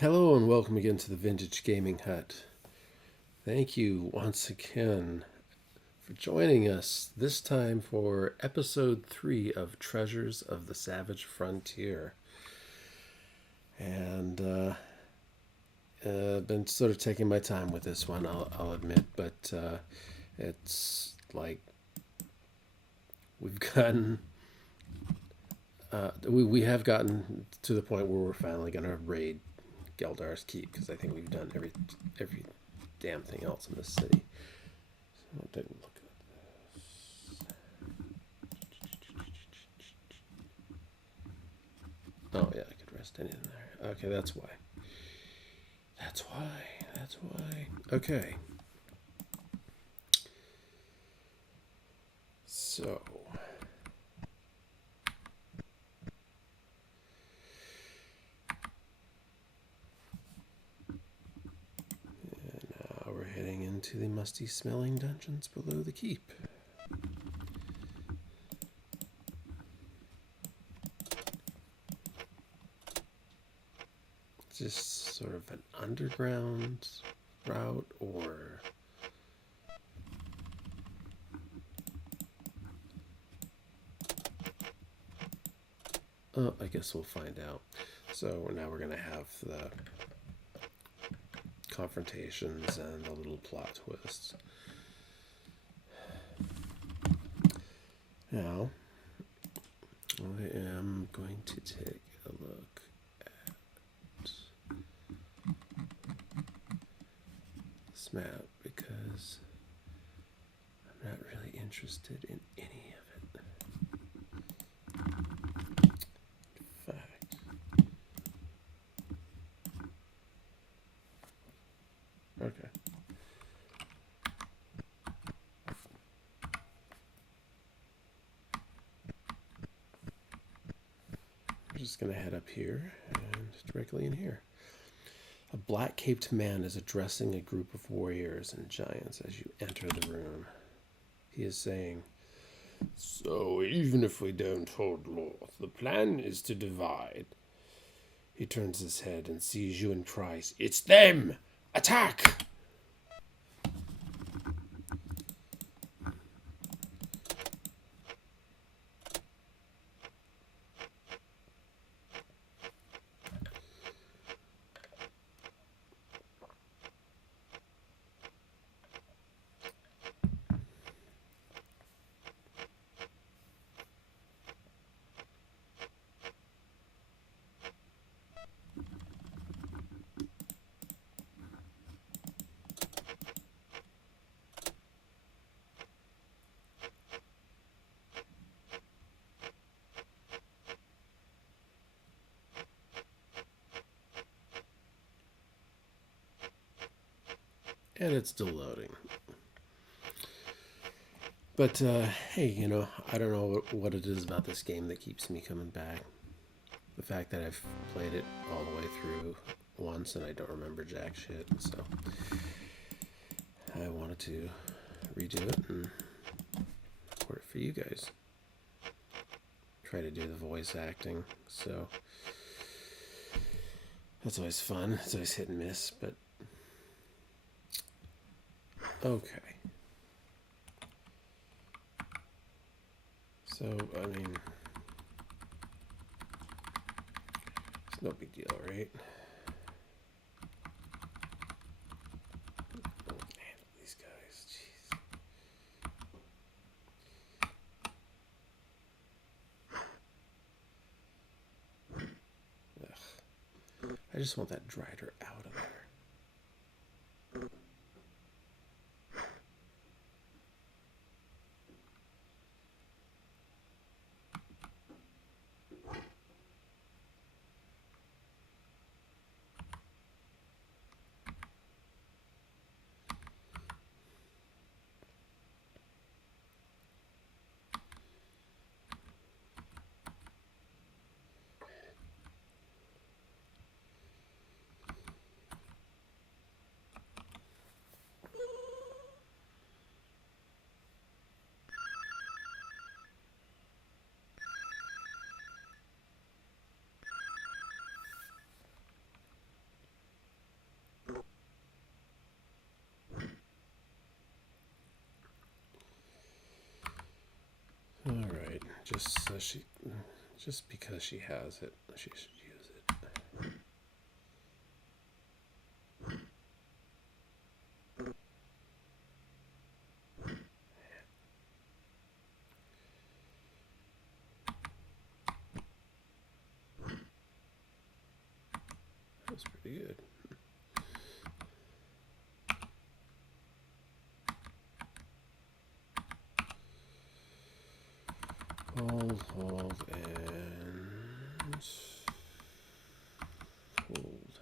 Hello and welcome again to the Vintage Gaming Hut. Thank you once again for joining us, this time for episode 3 of Treasures of the Savage Frontier. And been sort of taking my time with this one, I'll admit, but it's like we've gotten we have gotten to the point where we're finally going to raid Geildard's Keep, because I think we've done every damn thing else in this city. So I'll take a look at this. Oh yeah, I could rest anything there. Okay, that's why. That's why. Okay. So now we're heading into the musty smelling dungeons below the keep. It's just sort of an underground route, or I guess we'll find out. So now we're going to have the confrontations and the little plot twists. Now, I am going to take a look at this map because I'm not really interested in any of it. In fact, okay. I'm just going to head up here and directly in here. A black-caped man is addressing a group of warriors and giants as you enter the room. He is saying, "So even if we don't hold Lorth, the plan is to divide." He turns his head and sees you and cries, "It's them! Attack!" And it's still loading. But, hey, I don't know what it is about this game that keeps me coming back. The fact that I've played it all the way through once and I don't remember jack shit, so I wanted to redo it and record it for you guys. Try to do the voice acting, so that's always fun. It's always hit and miss, but okay. So, I mean, it's no big deal, right? Oh, man, these guys, jeez. Ugh. I just want that Drider out of there. Just so just because she has it, she should use it. That was pretty good. Hold, and hold.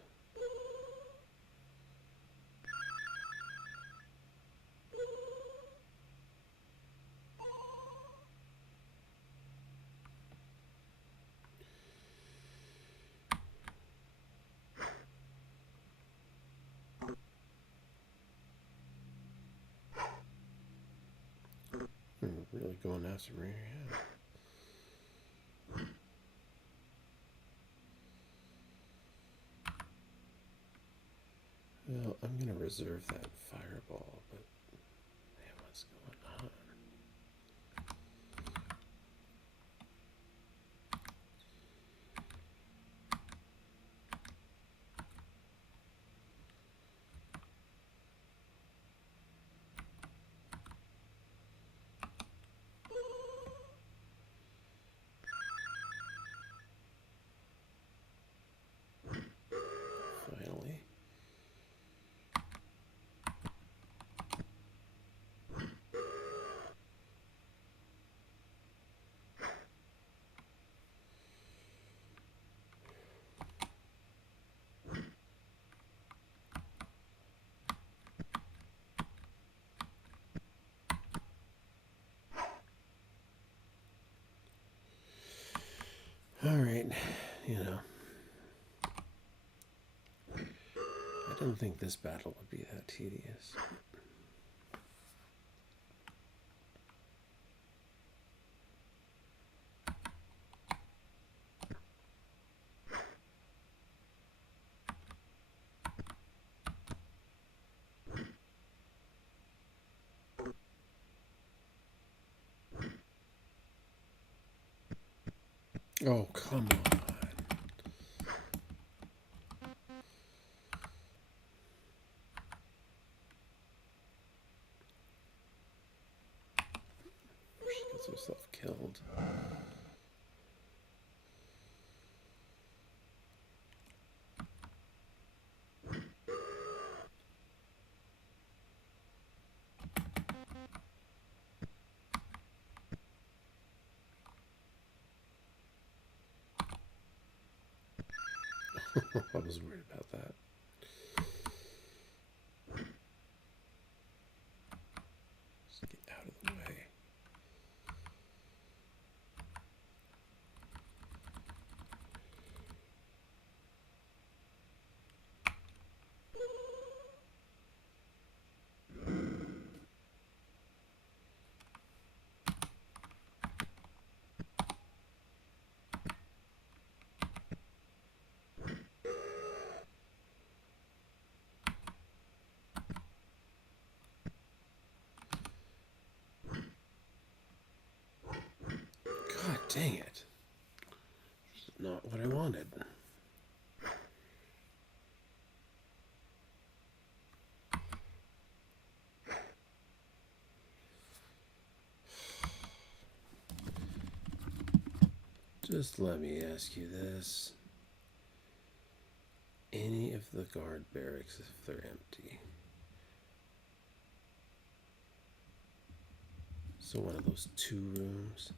Really going after me, yeah. Well, I'm going to reserve that fireball, but man, what's going on? Finally. All right, you know, I didn't think this battle would be that tedious. Oh, come on. She gets herself killed. I was worried about that. Just get out of the way. God dang it. This is not what I wanted. Just let me ask you this. Any of the guard barracks, if they're empty. So one of those 2 rooms.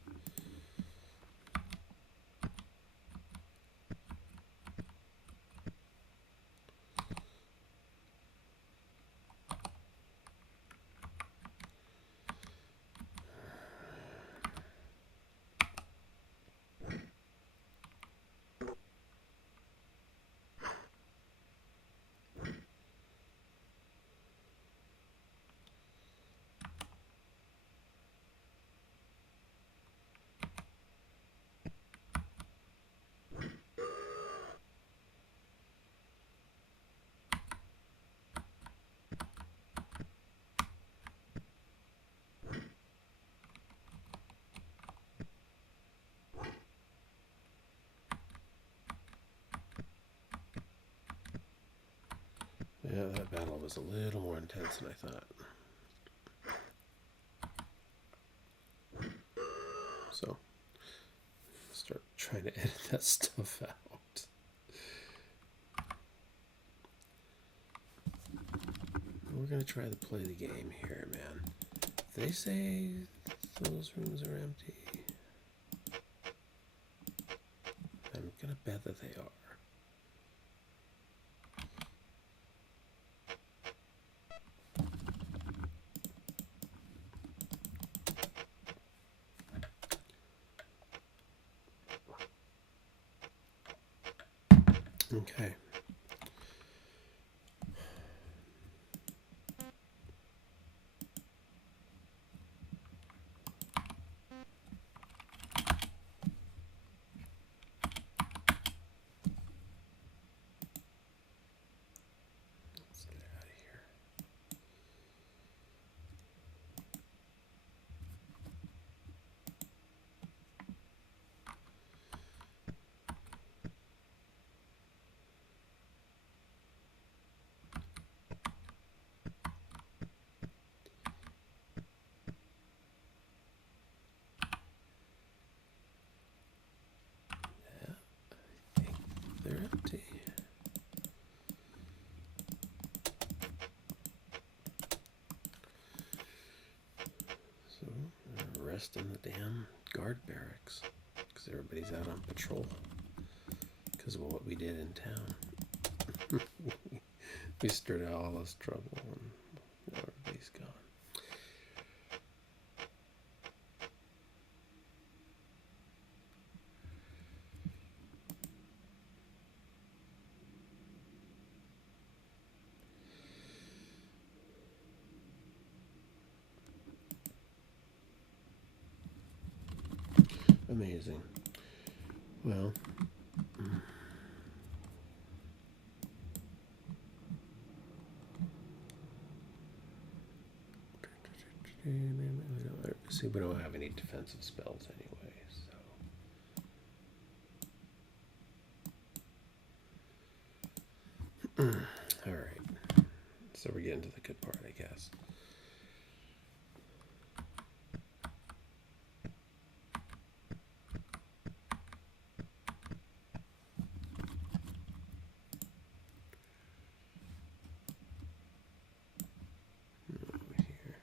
Yeah, that battle was a little more intense than I thought. So, start trying to edit that stuff out. We're going to try to play the game here, man. If they say those rooms are empty, I'm going to bet that they are. Okay. Let's get out of here. Yeah, I think they're empty. So, I'm gonna rest in the damn guard barracks because everybody's out on patrol because of what we did in town. We stirred out all this trouble and now everybody's gone. Amazing. Well, see, we don't have any defensive spells anyway, so. All right. So we're getting to the good part, I guess. Over here.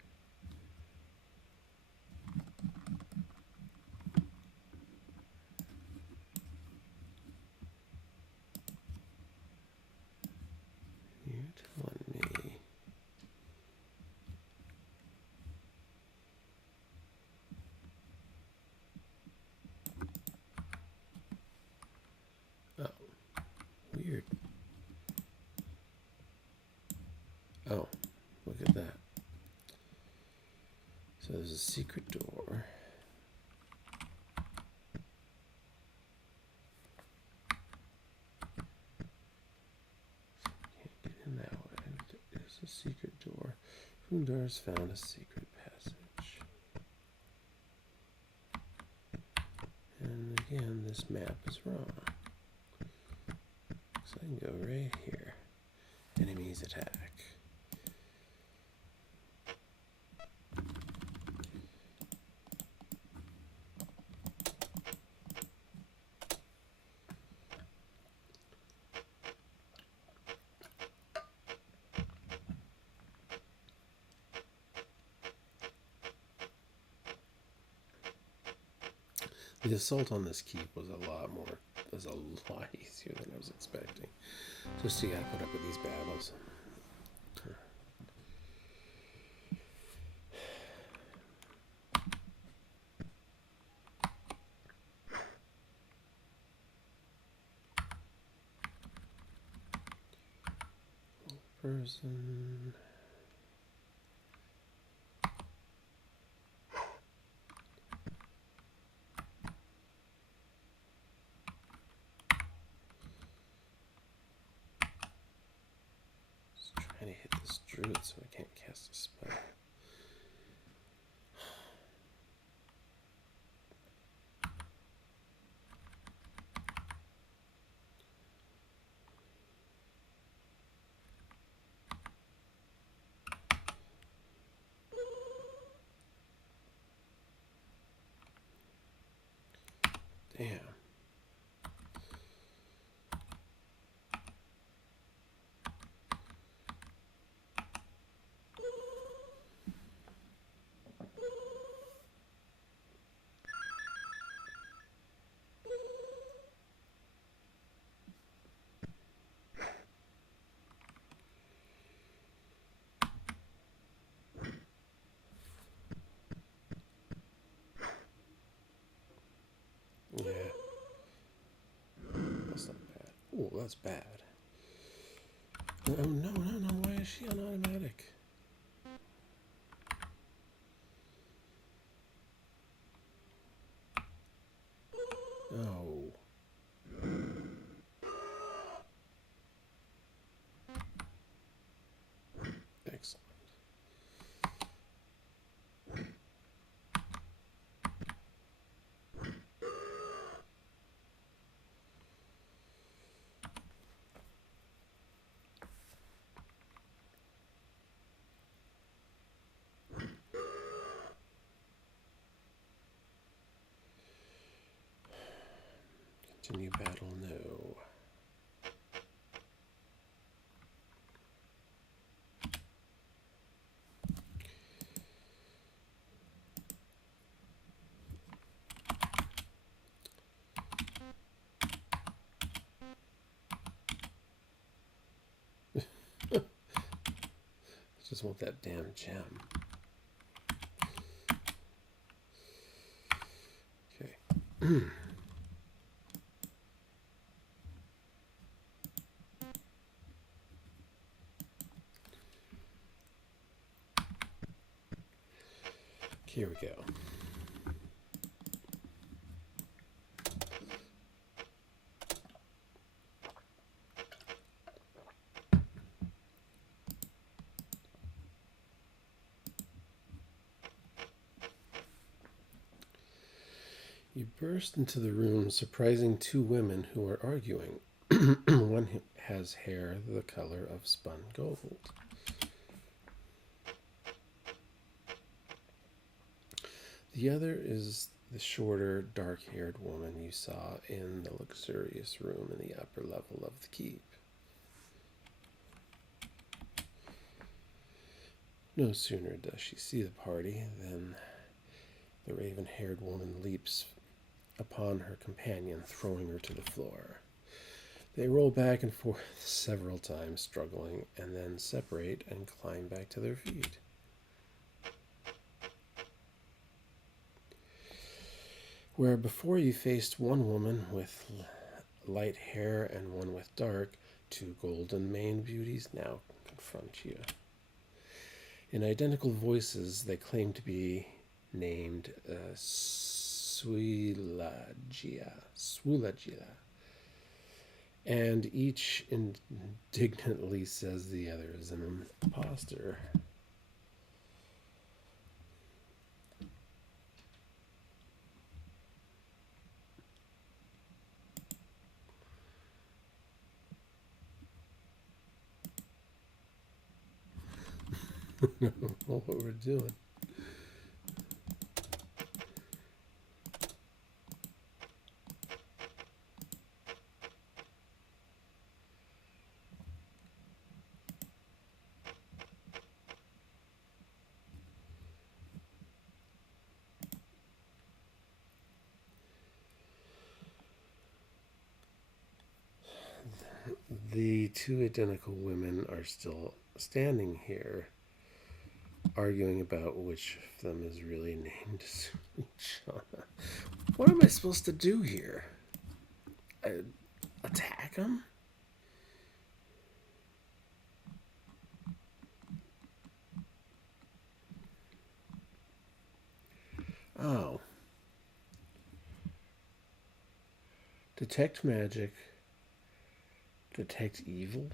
You're telling me. Oh, weird. Oh, look at that. So there's a secret door. Can't get in that way. There's a secret door. Geildar's found a secret passage. And again, this map is wrong. So I can go right here. Enemies attack. The assault on this keep was a lot easier than I was expecting. Just you gotta put up with these battles. Person. Just trying to hit this druid so I can't cast a spell. Damn. Yeah. That's not bad. Oh, that's bad. Oh, no. Why is she on automatic? Oh. Excellent. Continue battle, no. I just want that damn gem. Okay. Here we go. You burst into the room, surprising two women who are arguing. One has hair the color of spun gold. The other is the shorter, dark-haired woman you saw in the luxurious room in the upper level of the keep. No sooner does she see the party than the raven-haired woman leaps upon her companion, throwing her to the floor. They roll back and forth several times, struggling, and then separate and climb back to their feet. Where before you faced one woman with light hair and one with dark, two golden maned beauties now confront you. In identical voices, they claim to be named Swulagia, and each indignantly says the other is an imposter. What we're doing. The two identical women are still standing here, arguing about which of them is really named Shauna. What am I supposed to do here? Attack him? Oh. Detect magic. Detect evil?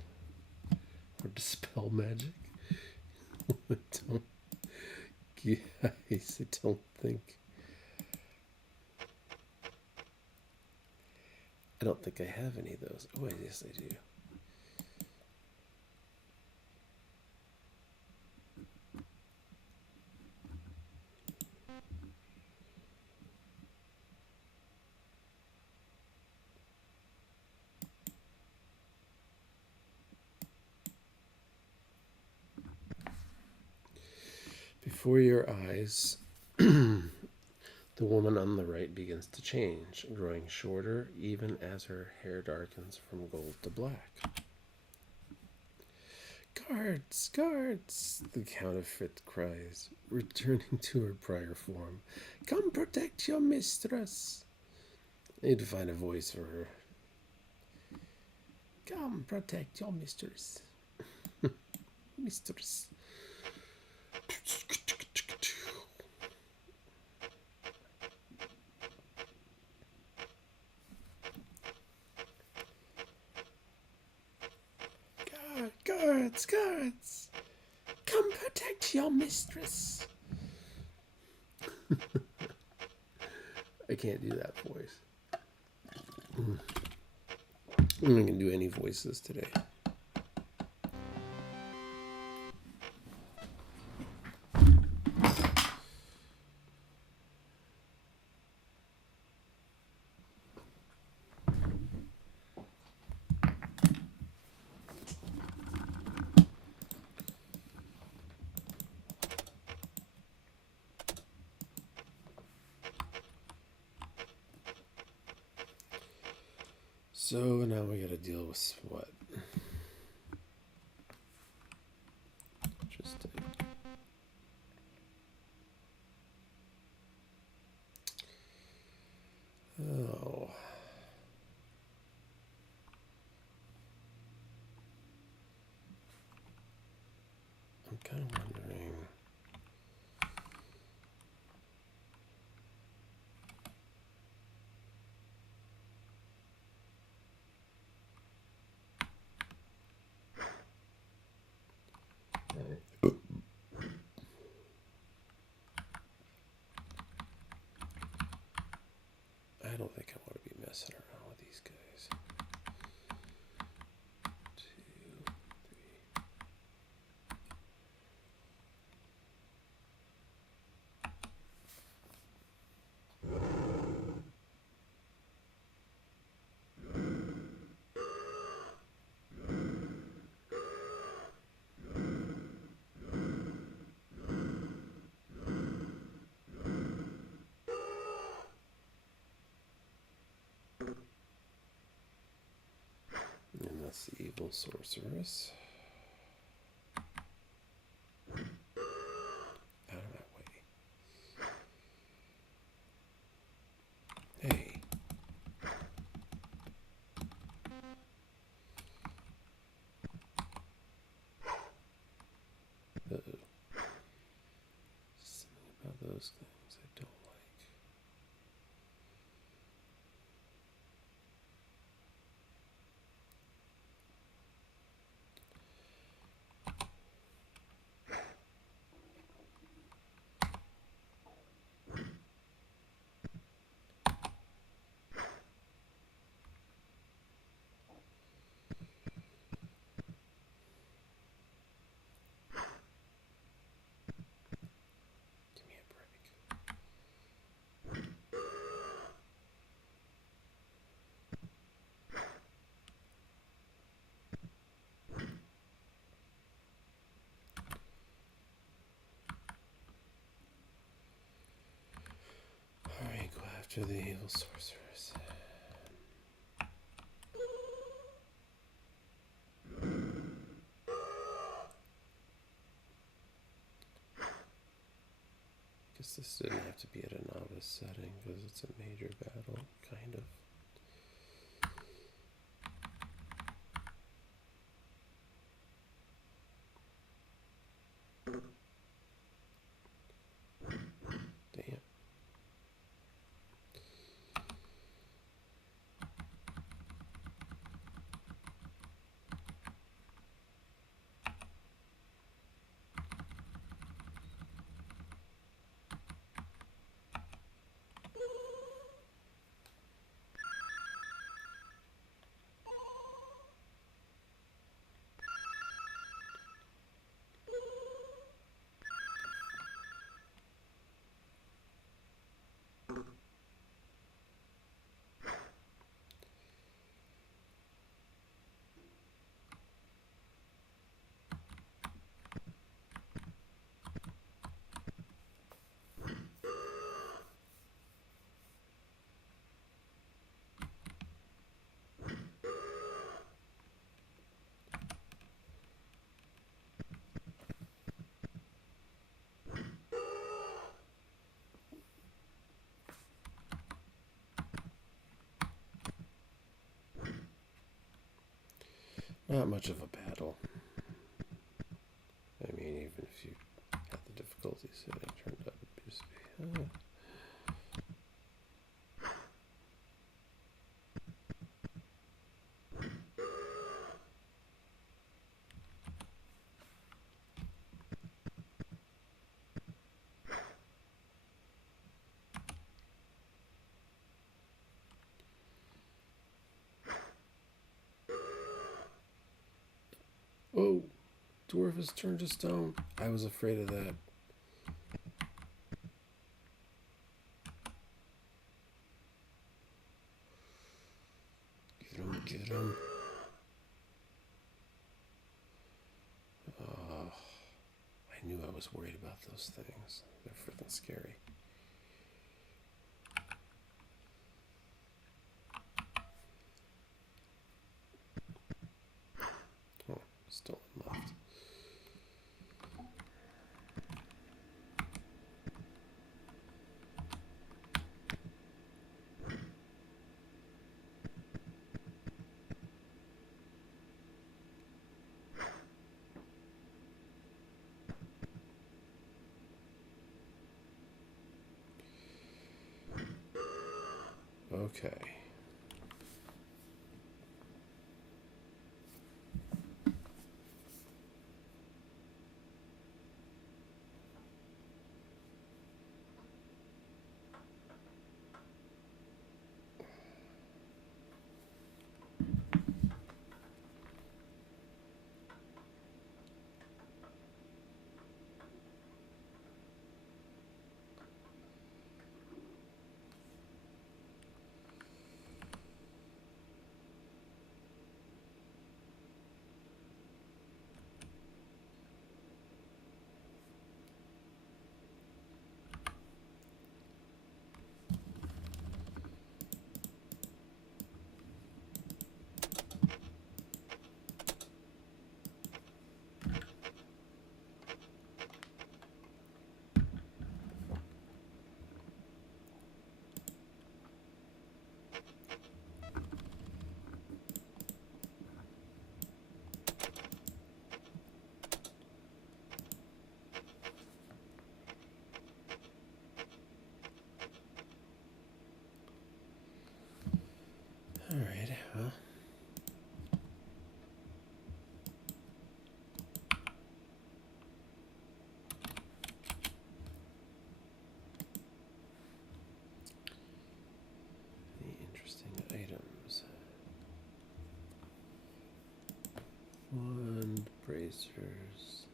Or dispel magic? I don't. Guys, I don't think. I don't think I have any of those. Oh, yes, I do. Before your eyes, the woman on the right begins to change, growing shorter even as her hair darkens from gold to black. Guards, guards, the counterfeit cries, returning to her prior form. Come protect your mistress. I need to find a voice for her. Come protect your mistress. Mistress. Guards, guards, come protect your mistress. I can't do that voice. I'm not going to do any voices today. So now we got to deal with what? Interesting. Oh. I'm kind of wondering. I don't think I want to be messing around with these guys. 2, 3. And that's the evil sorceress. Out of my way. Hey. Uh-oh. Something about those things I don't like. Give me a break. Alright, go after the evil sorceress. Guess this didn't have to be at a novice setting because it's a major battle, kind of. Damn. Not much of a battle. I mean, even if you had the difficulty setting turned up, it used to be. Oh, dwarf has turned to stone. I was afraid of that. Get him. Oh, I knew I was worried about those things. They're freaking scary. Oh, still left. Okay. All right. Well. The interesting items. One bracers.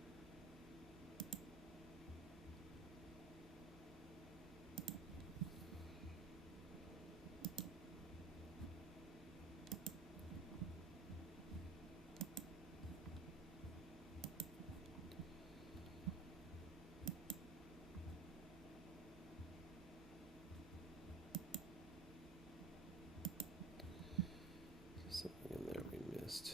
Something in there we missed.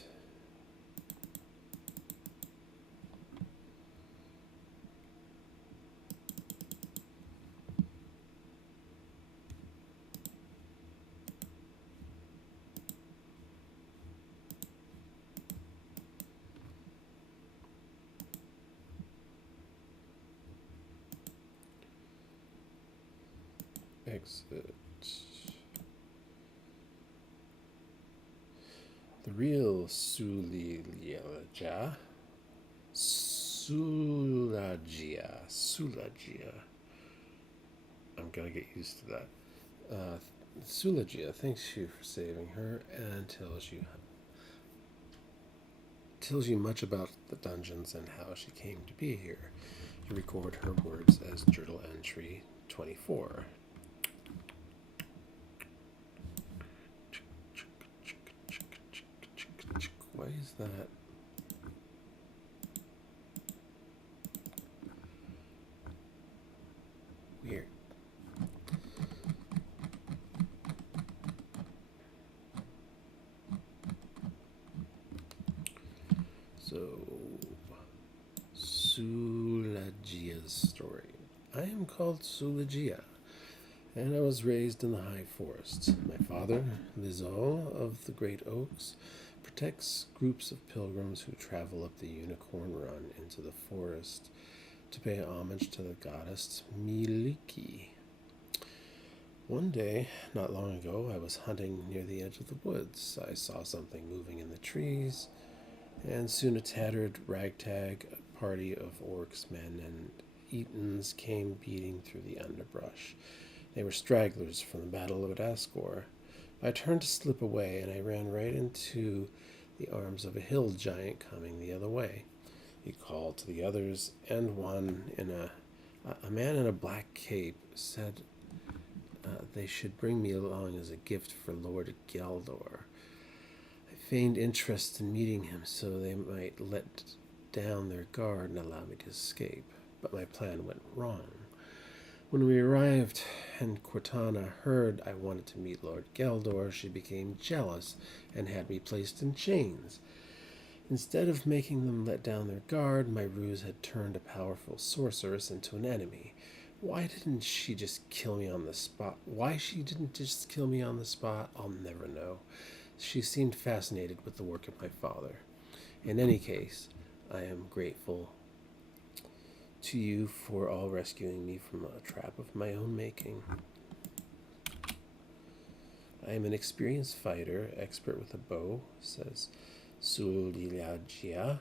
Exit. The real Sulija. Sulagia. I'm gonna get used to that. Sulagia thanks you for saving her and tells you much about the dungeons and how she came to be here. You record her words as journal entry 24. Why is that? Weird. So, Sulagia's story. I am called Sulagia, and I was raised in the high forest. My father, Lizol of the Great Oaks, protects groups of pilgrims who travel up the Unicorn Run into the forest to pay homage to the goddess Miliki. One day, not long ago, I was hunting near the edge of the woods. I saw something moving in the trees, and soon a tattered ragtag party of orcs, men, and Etons came beating through the underbrush. They were stragglers from the Battle of Adaskor. I turned to slip away, and I ran right into the arms of a hill giant coming the other way. He called to the others, and one in a man in a black cape said they should bring me along as a gift for Lord Geildarh. I feigned interest in meeting him so they might let down their guard and allow me to escape, but my plan went wrong. When we arrived and Cortana heard I wanted to meet Lord Geildarh, she became jealous and had me placed in chains. Instead of making them let down their guard, my ruse had turned a powerful sorceress into an enemy. Why didn't she just kill me on the spot? I'll never know. She seemed fascinated with the work of my father. In any case, I am grateful to you for all rescuing me from a trap of my own making. I am an experienced fighter, expert with a bow, says Sulilagia.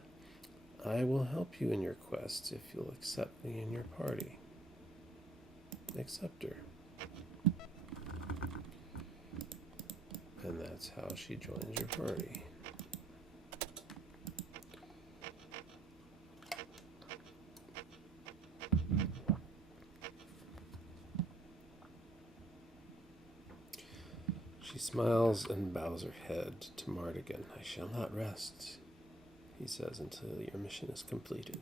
I will help you in your quest if you'll accept me in your party. Accept her. And that's how she joins your party. She smiles and bows her head to Mardigan. I shall not rest, he says, until your mission is completed.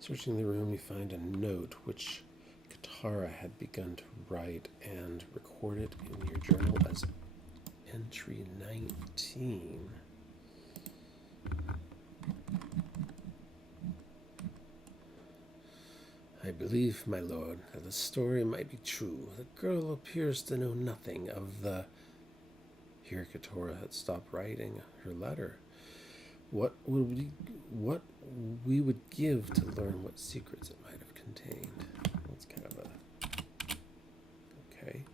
Searching the room, you find a note which Katara had begun to write and record it in your journal as entry 19. I believe, my lord, that the story might be true. The girl appears to know nothing of the... Here Katara had stopped writing her letter. What we would give to learn what secrets it might have contained. That's kind of a... Okay.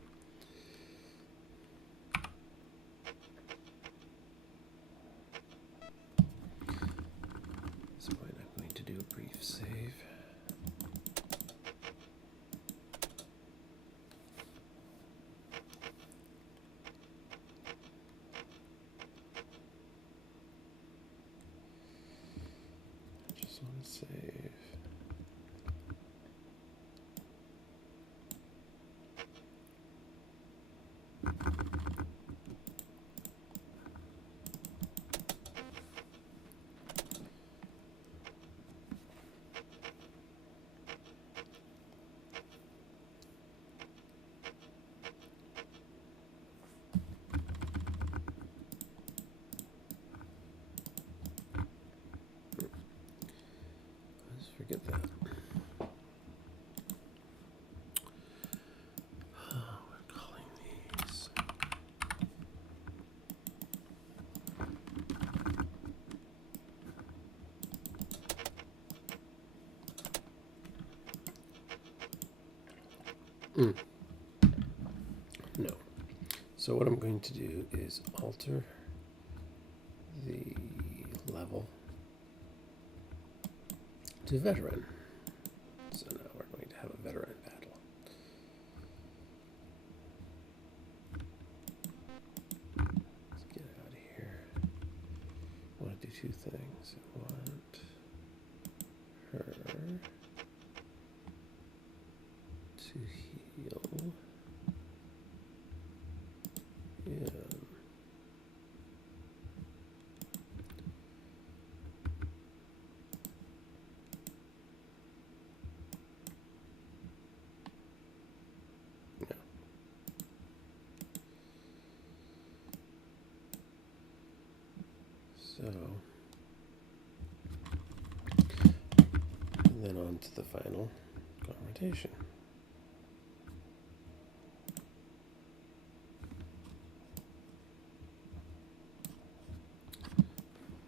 At this point, I'm going to do a brief save. Save. Let's forget that. We're calling these. No. So what I'm going to do is alter the level to veteran. So now we're going to have a veteran battle. Let's get out of here. I want to do two things. I want her to heal him. So, and then on to the final confrontation.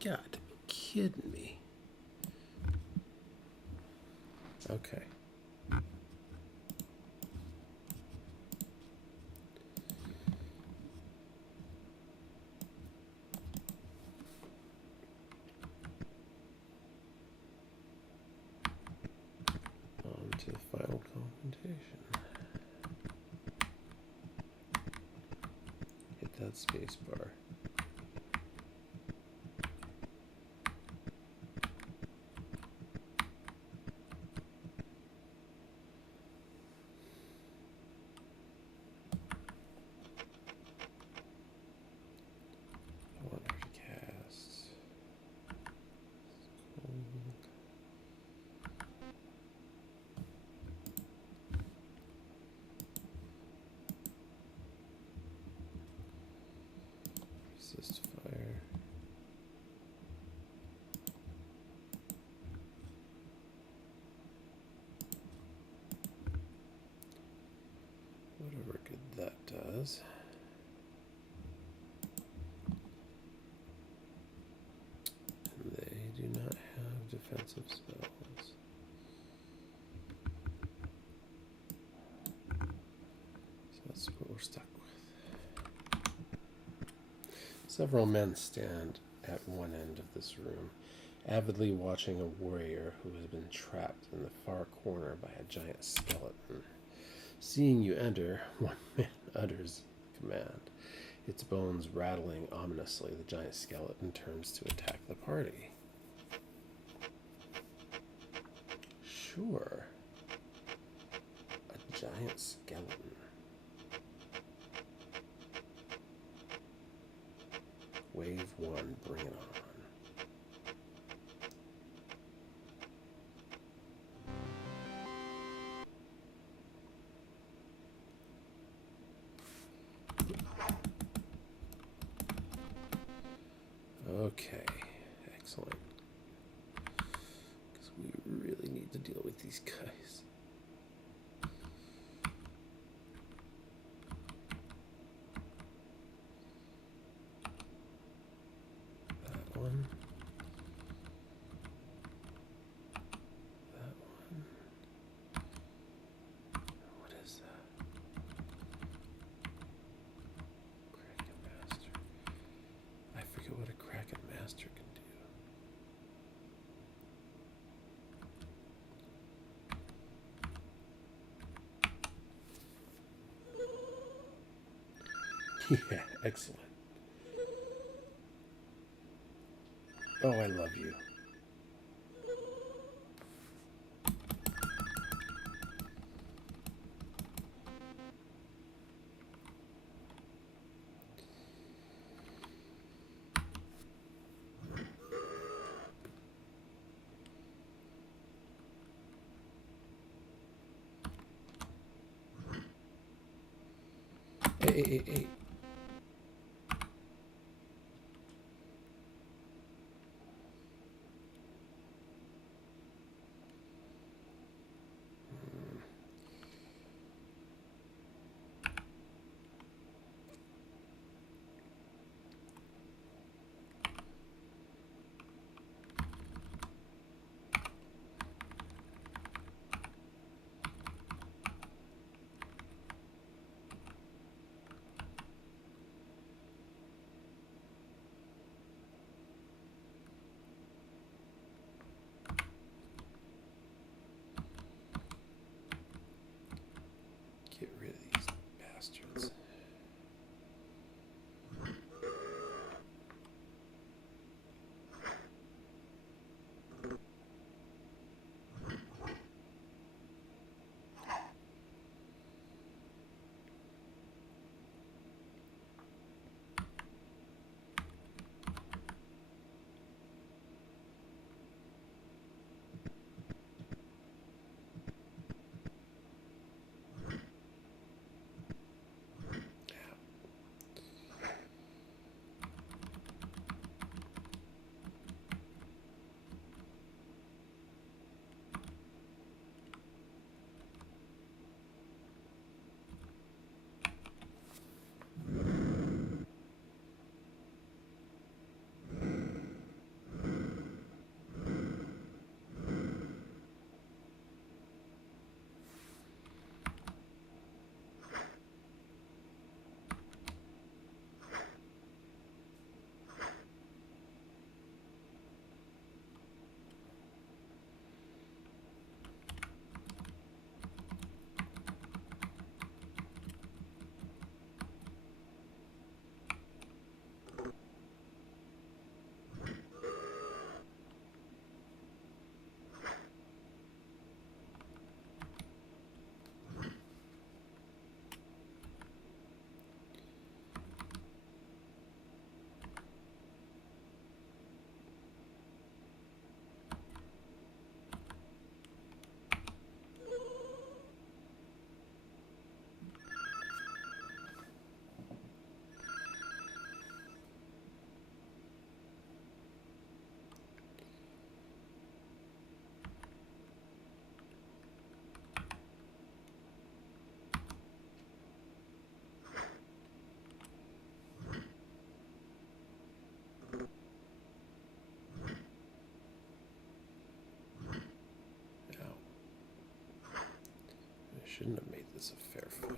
got to be kidding me. Okay. On to the final confrontation. Hit that space bar. I want her to cast. Resist fire. Whatever good that does. And they do not have defensive spells. So that's what we're stuck with. Several men stand at one end of this room, avidly watching a warrior who has been trapped in the far corner by a giant skeleton. Seeing you enter, one man utters a command. Its bones rattling ominously, the giant skeleton turns to attack the party. Sure. A giant skeleton. Wave 1, bring it on. Okay, excellent. Because we really need to deal with these guys. That one. That one. What is that? Kraken Master. I forget what a Kraken Master can do. Yeah, excellent. Oh, I love you. Hey. shouldn't have made this a fair fight.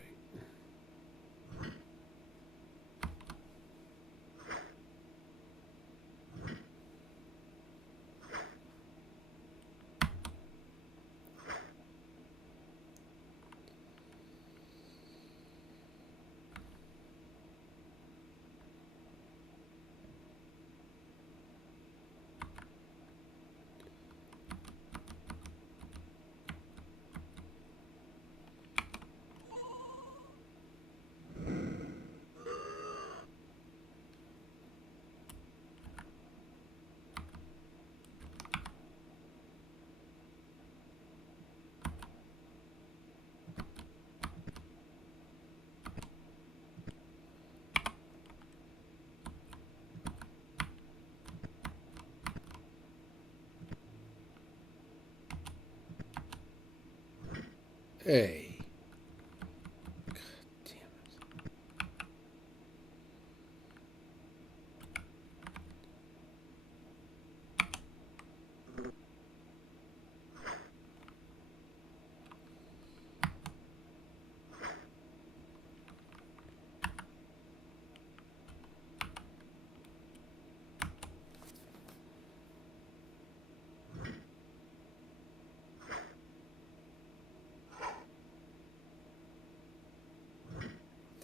Hey. God damn it.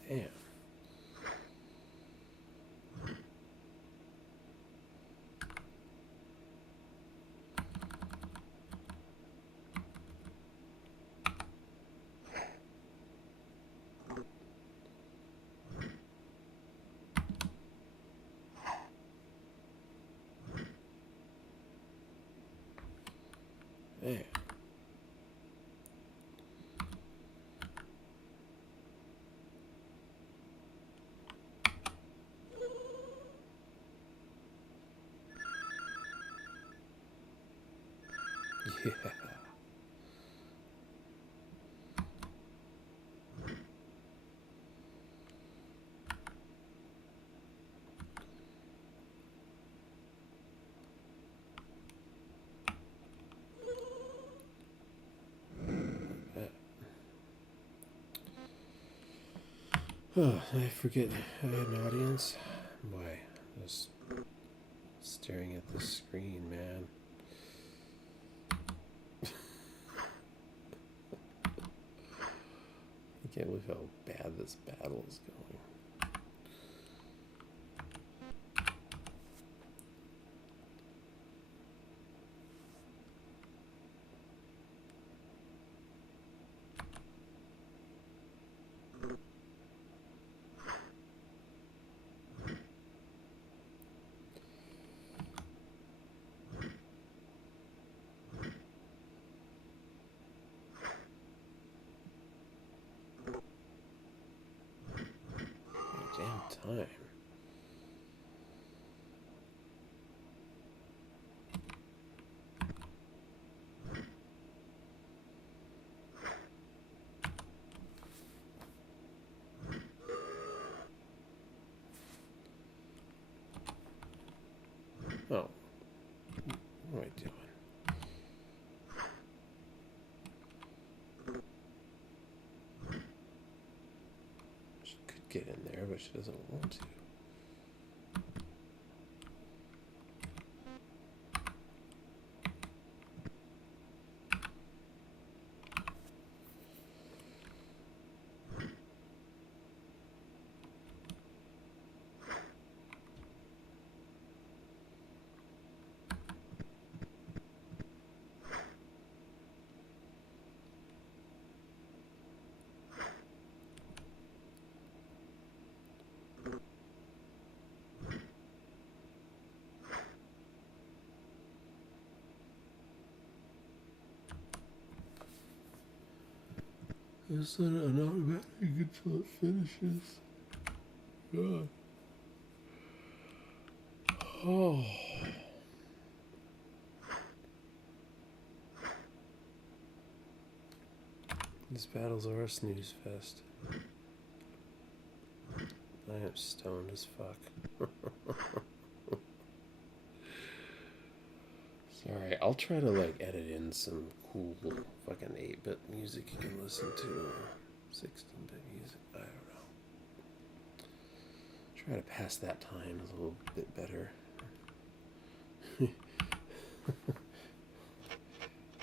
Damn. Damn. Yeah. Oh, I forget I had an audience. Boy, just staring at the screen, man. I can't believe how bad this battle is going. Damn time. Oh. What am I doing? She could get in there, but she doesn't want to. Is that an automatic until it finishes? God. Oh. These battles are a snooze fest. I am stoned as fuck. Sorry, I'll try to like edit in some cool fucking 8-bit music you can listen to. 16-bit music, I don't know. Try to pass that time a little bit better.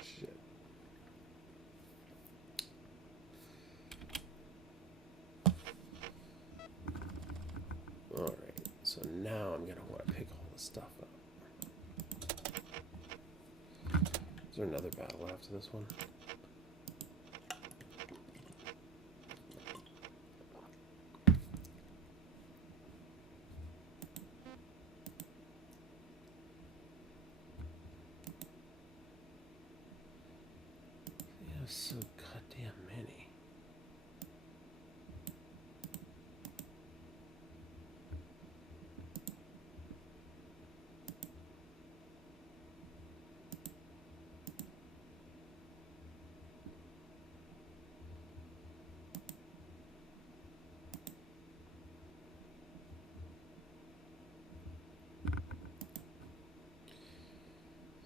Shit. Alright, so now I'm gonna want to pick all this stuff up. Is there another battle after this one? They have so goddamn many.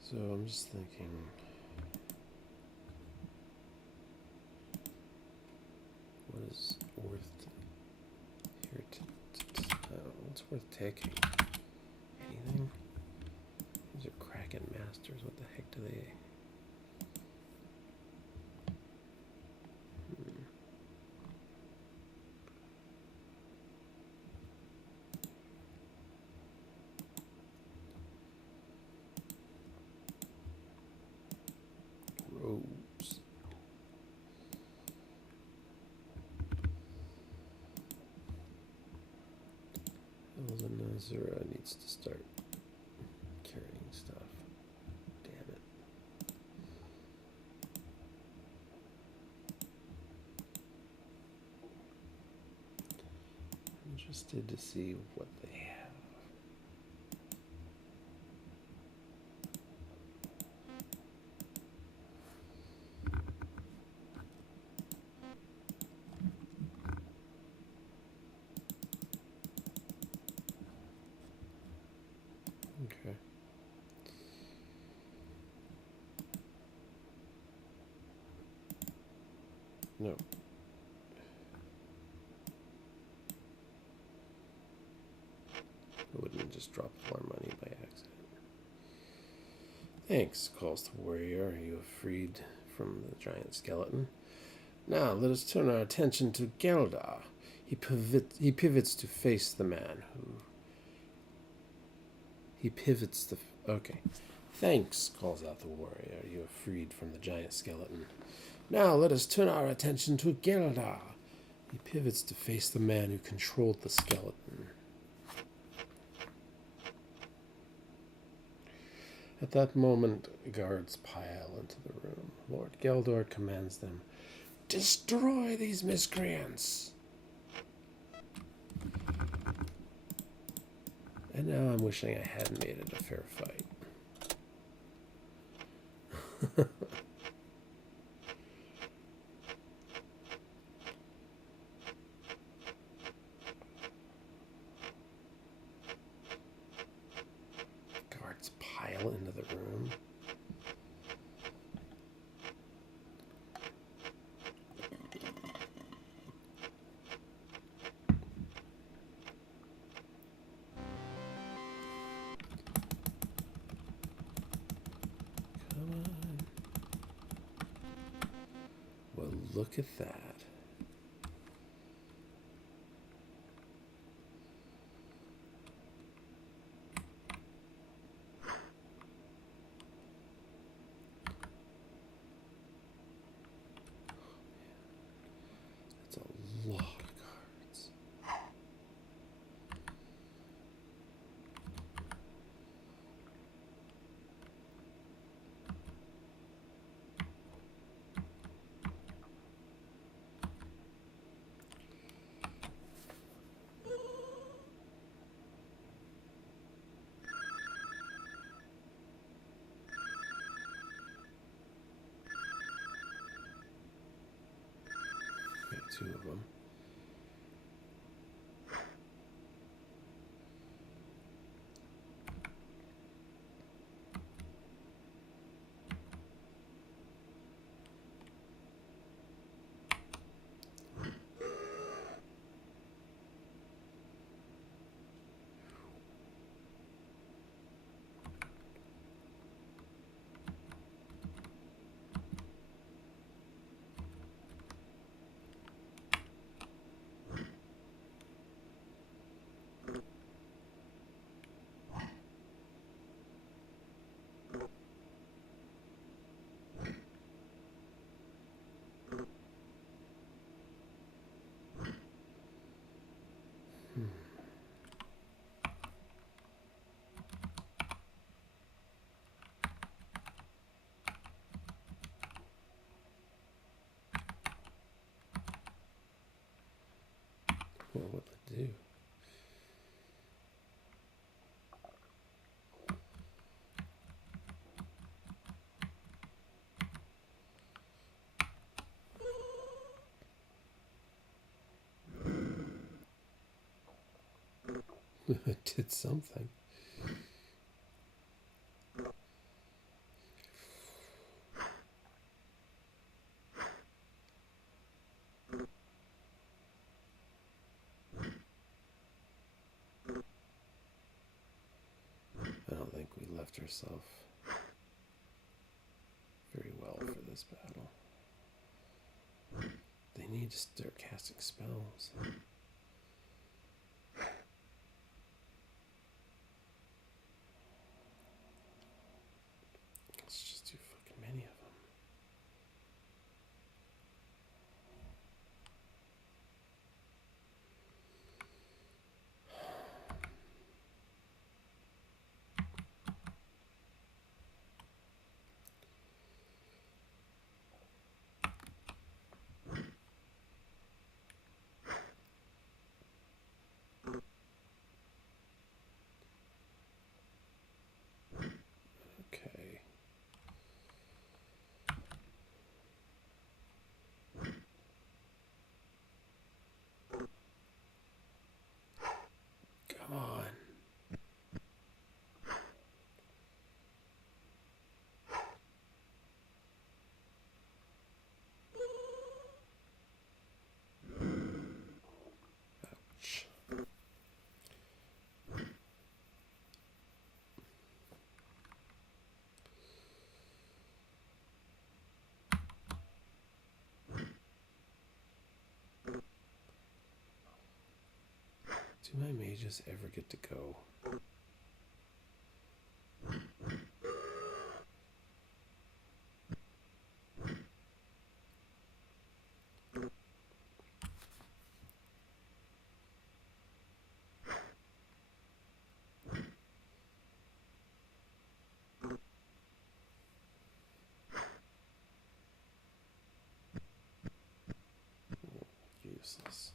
So I'm just thinking, what is worth here what's worth taking? Anything? These are Kraken Masters. What the heck do they? Robes. Elza Nazura needs to start carrying stuff. Damn it. I'm interested to see what they have. Okay. No. I wouldn't just drop all our money by accident. Thanks, calls the warrior. You have freed from the giant skeleton. Now let us turn our attention to Geildarh. He pivots to face the man who... He pivots the... Okay. Thanks, calls out the warrior. You are freed from the giant skeleton. Now let us turn our attention to Geildarh. He pivots to face the man who controlled the skeleton. At that moment, guards pile into the room. Lord Geildarh commands them, "Destroy these miscreants!" And now I'm wishing I hadn't made it a fair fight. Guards pile into the room. Well, look at that. That's a lot of cards. Got two of them. It did something. I don't think we left ourselves very well for this battle. They need to start casting spells. It's just too fucking many of them. Okay. Come on. Ouch. Do my mages ever get to go? Useless.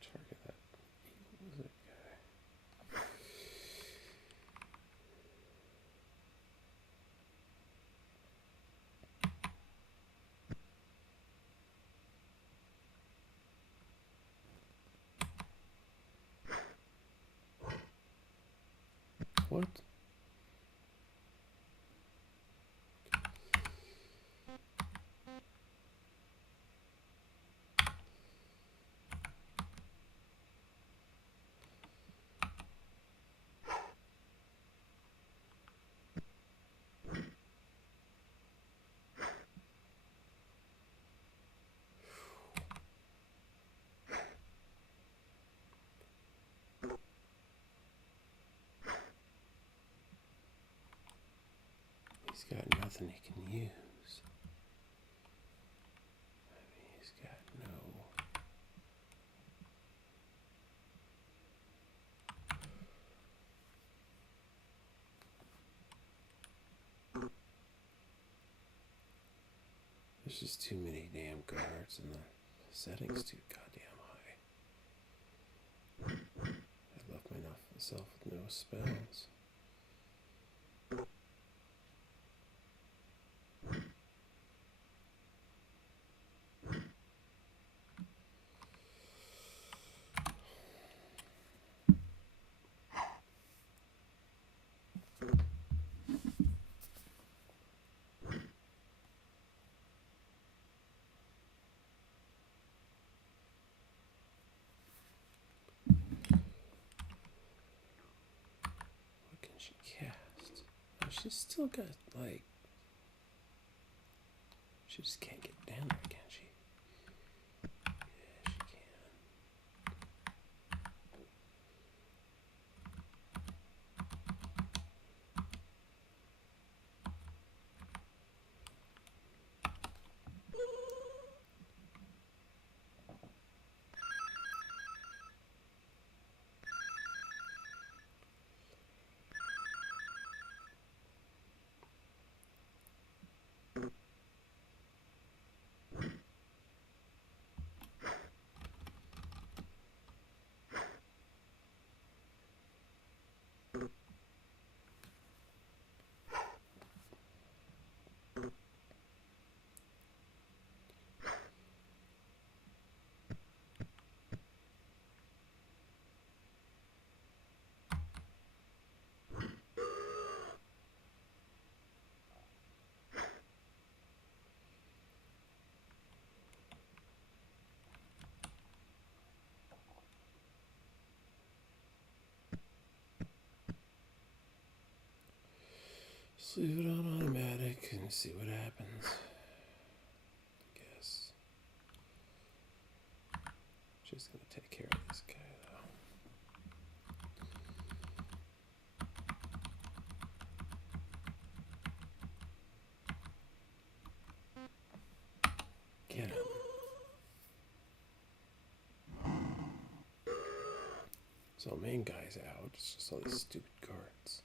Target that evil wizard guy. What? He's got nothing he can use. I mean, he's got no... There's just too many damn guards and the settings too goddamn high. I left myself with no spells. she cast? Oh, she's still got, like... She just can't get down there, can she? Yeah, she can. Just leave it on automatic and see what happens. I guess. Just gonna take care of this guy though. Get him. So main guy's out. It's just all these stupid guards.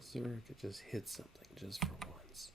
Zurich could just hit something just for once.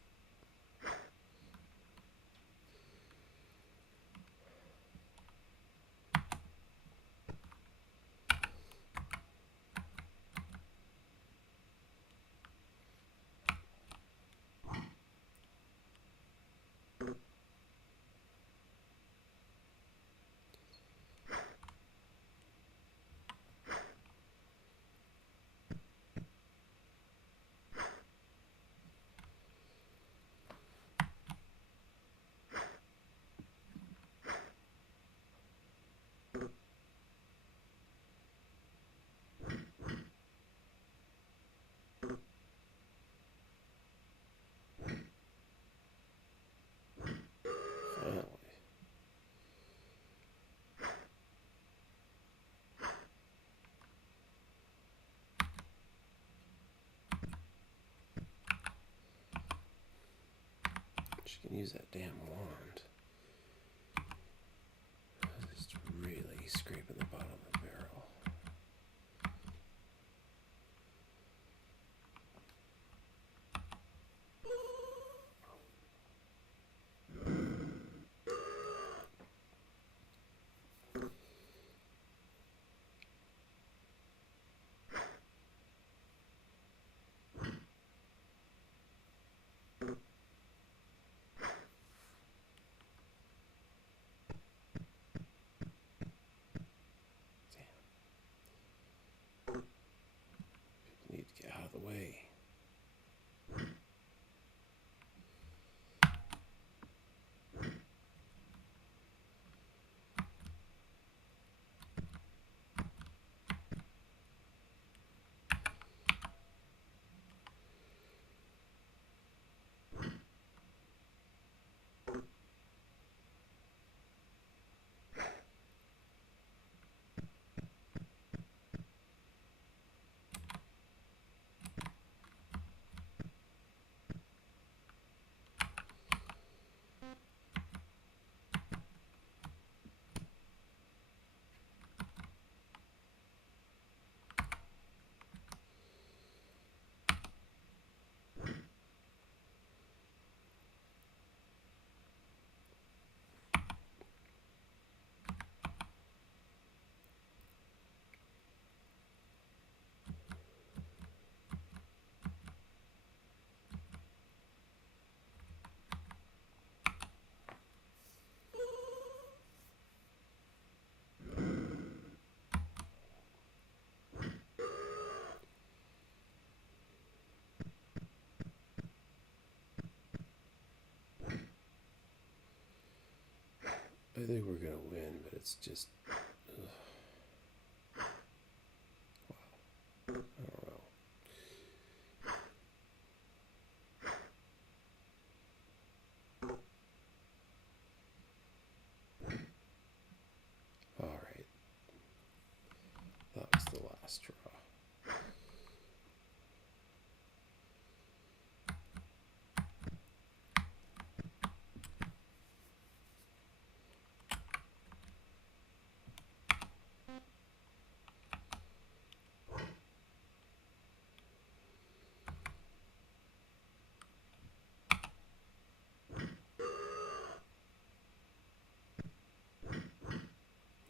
She can use that damn wand. Just really scraping the bottom of the barrel. Need to get out of the way. I think we're gonna win, but it's just wow. I don't know. All right, that was the last straw.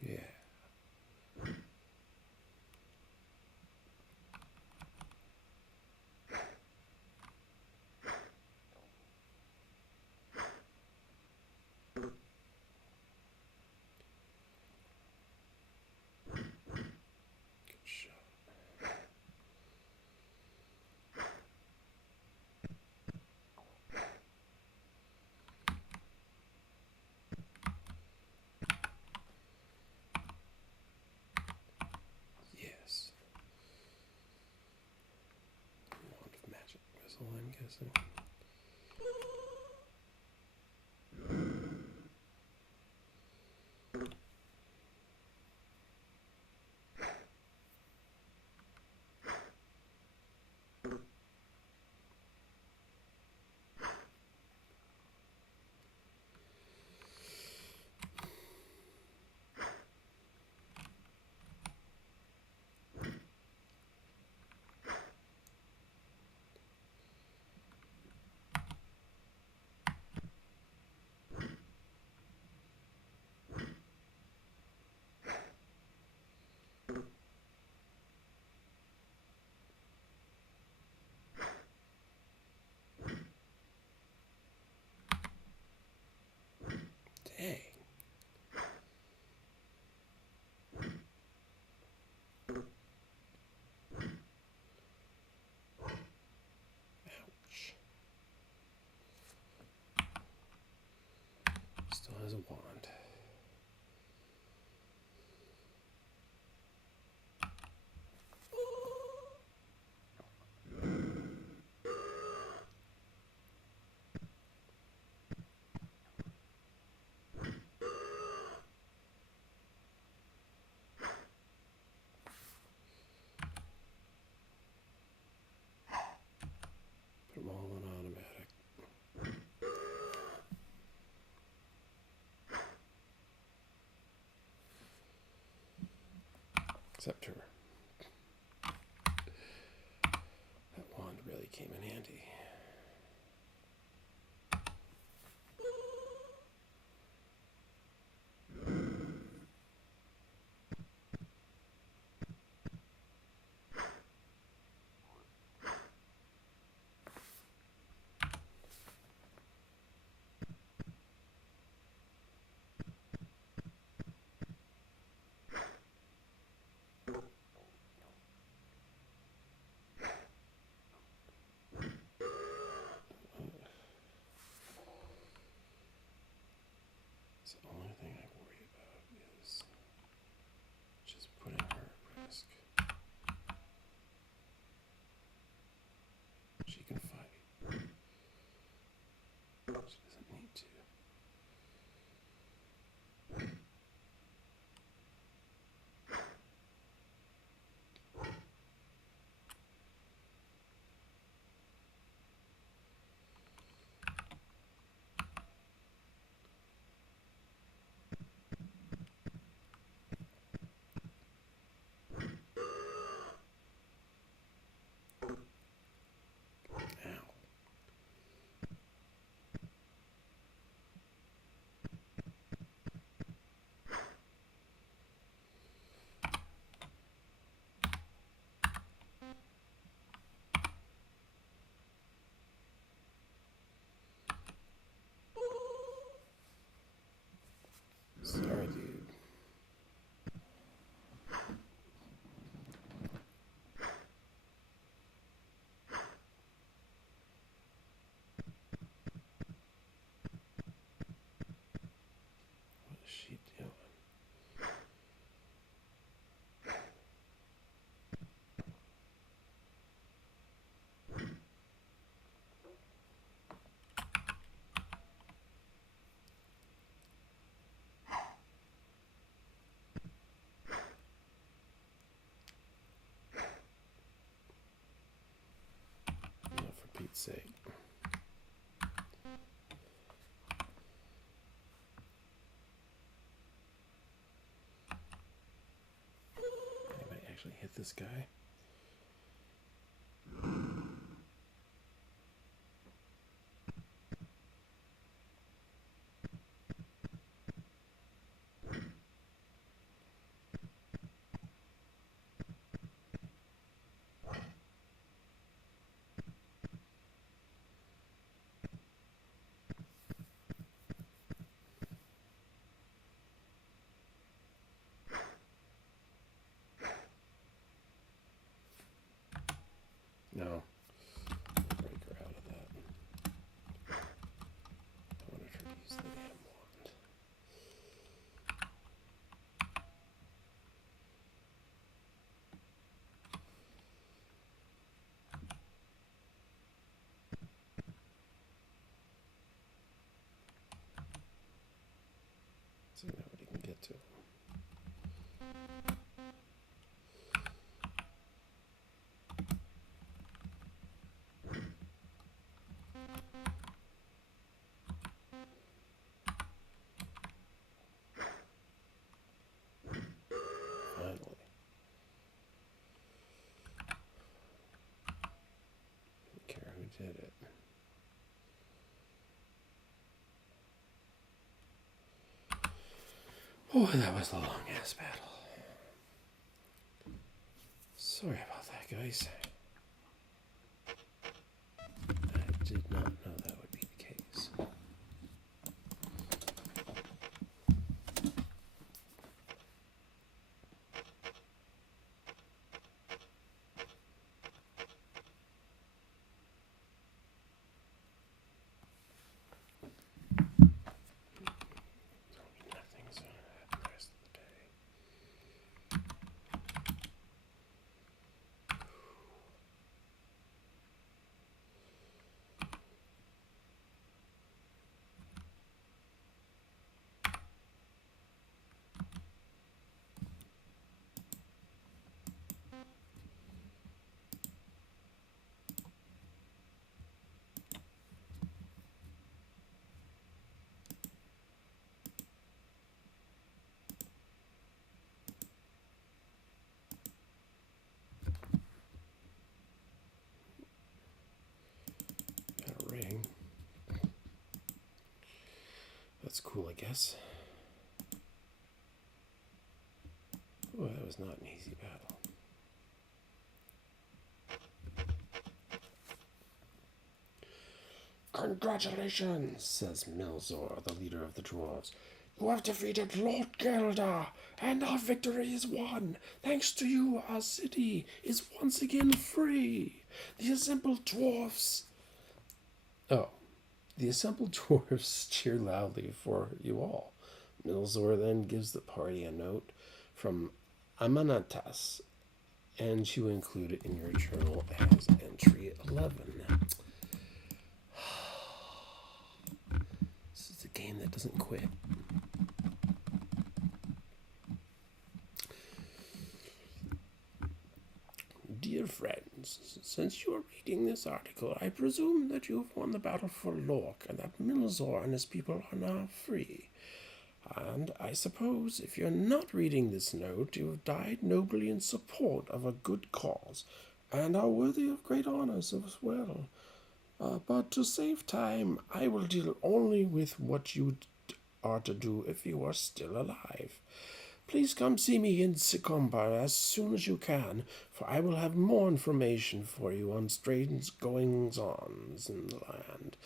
Yeah. Good shot. Yes. Wand of magic missile, I'm guessing. as a wand. Put them all on automatic. Except her. That wand really came in handy. The only thing I worry about is just putting her at risk. She can fight. She doesn't need to. Ow. Sorry, dude. What is she doing? Oh, for Pete's sake. Anybody actually hit this guy? No. Break her out of that. I wanted her to use the damn wand. So nobody can get to him. Finally. Don't care who did it. Oh, that was a long ass battle. Sorry about that, guys. I did not know that would be the case. That's cool, I guess. Oh, that was not an easy battle. Congratulations, says Milzor, the leader of the dwarves. You have defeated Lord Geildarh, and our victory is won. Thanks to you, our city is once again free. The assembled dwarves... Oh. The assembled dwarves cheer loudly for you all. Milzor then gives the party a note from Amanatas, and you include it in your journal as entry 11. This is a game that doesn't quit. Dear friends, since you are reading this article, I presume that you have won the battle for Lork and that Milzor and his people are now free. And I suppose if you're not reading this note, you have died nobly in support of a good cause and are worthy of great honors as well. But to save time, I will deal only with what you are to do if you are still alive. Please come see me in Sycomber as soon as you can, for I will have more information for you on strange goings-ons in the land.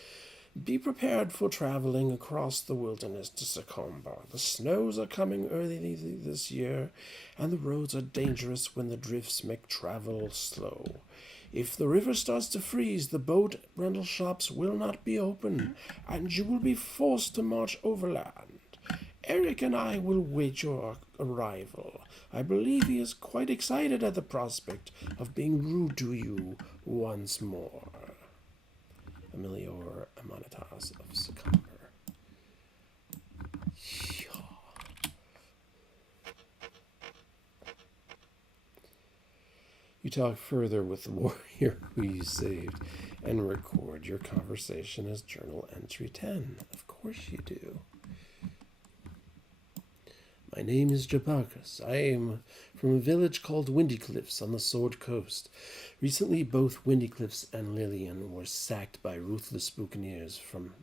Be prepared for traveling across the wilderness to Sycomber. The snows are coming early this year, and the roads are dangerous when the drifts make travel slow. If the river starts to freeze, the boat rental shops will not be open, and you will be forced to march overland. Eric and I will wait your arrival. I believe he is quite excited at the prospect of being rude to you once more. Emilior Amanatas of Sycomber. You talk further with the warrior who you saved and record your conversation as journal entry 10. Of course you do. My name is Jabakas. I am from a village called Windy Cliffs on the Sword Coast. Recently, both Windy Cliffs and Lillian were sacked by ruthless buccaneers from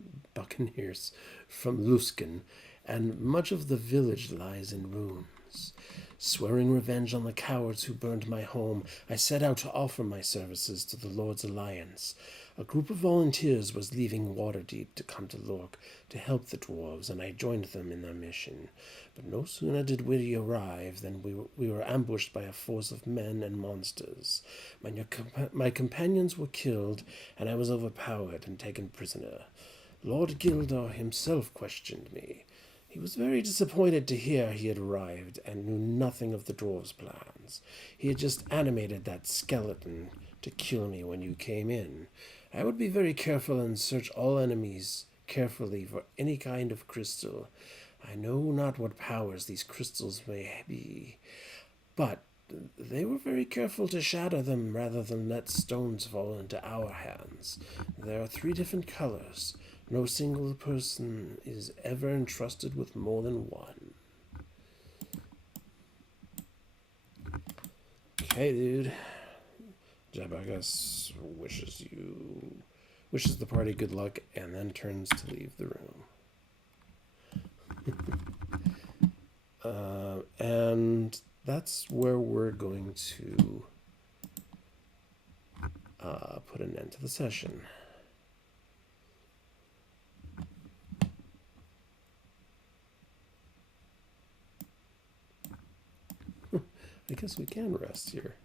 Luskan, and much of the village lies in ruins. Swearing revenge on the cowards who burned my home, I set out to offer my services to the Lord's Alliance. A group of volunteers was leaving Waterdeep to come to Lork to help the dwarves, and I joined them in their mission. But no sooner did we arrive than we were ambushed by a force of men and monsters. My companions were killed, and I was overpowered and taken prisoner. Lord Geildarh himself questioned me. He was very disappointed to hear he had arrived and knew nothing of the dwarves' plans. He had just animated that skeleton to kill me when you came in. I would be very careful and search all enemies carefully for any kind of crystal. I know not what powers these crystals may be, but they were very careful to shatter them rather than let stones fall into our hands. There are 3 different colors. No single person is ever entrusted with more than one. Okay, dude. Jabagas wishes the party good luck and then turns to leave the room. And that's where we're going to put an end to the session. I guess we can rest here.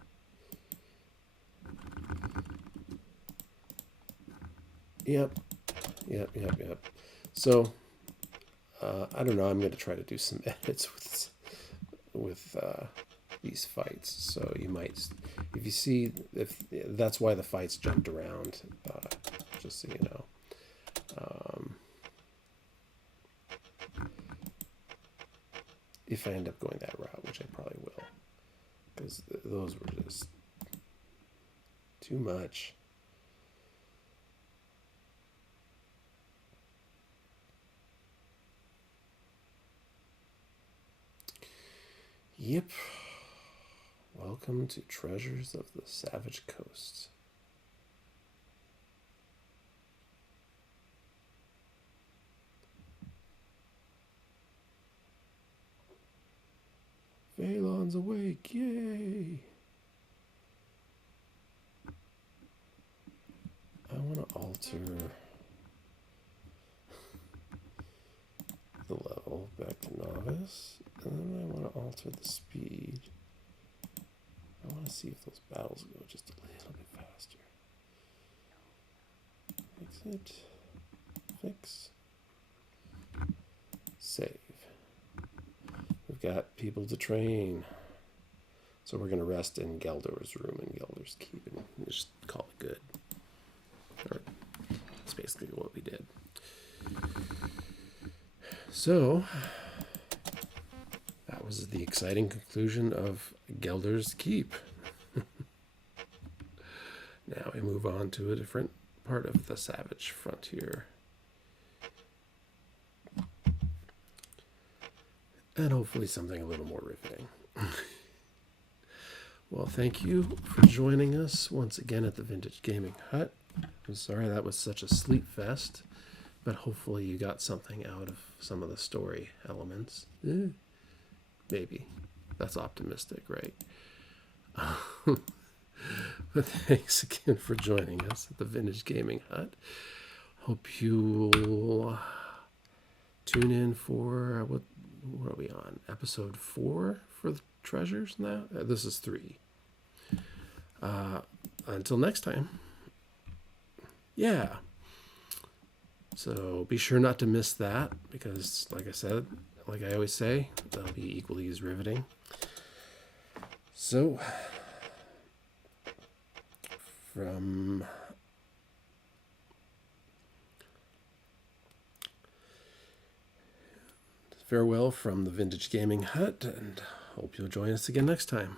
Yep. So, I don't know. I'm going to try to do some edits with these fights. So you might, if you see, if that's why the fights jumped around, just so you know. If I end up going that route, which I probably will, because those were just too much. Yep. Welcome to Treasures of the Savage Coast. Valon's awake. Yay. I want to alter the level back to novice. And then I want to alter the speed. I want to see if those battles go just a little bit faster. Exit. Fix. Save. We've got people to train. So we're going to rest in Geildard's room in Geildard's keep and just call it good. Or that's basically what we did. So that was the exciting conclusion of Geildard's keep. Now we move on to a different part of the Savage Frontier. And hopefully something a little more riveting. Well, thank you for joining us once again at the Vintage Gaming Hut. I'm sorry that was such a sleep fest, but hopefully you got something out of some of the story elements. Maybe. That's optimistic, right? But thanks again for joining us at the Vintage Gaming Hut. Hope you'll tune in for what are we on? Episode 4 for the treasures now? This is 3. Until next time. Yeah. So be sure not to miss that because, like I said, like I always say, they'll be equally as riveting. So, farewell from the Vintage Gaming Hut, and hope you'll join us again next time.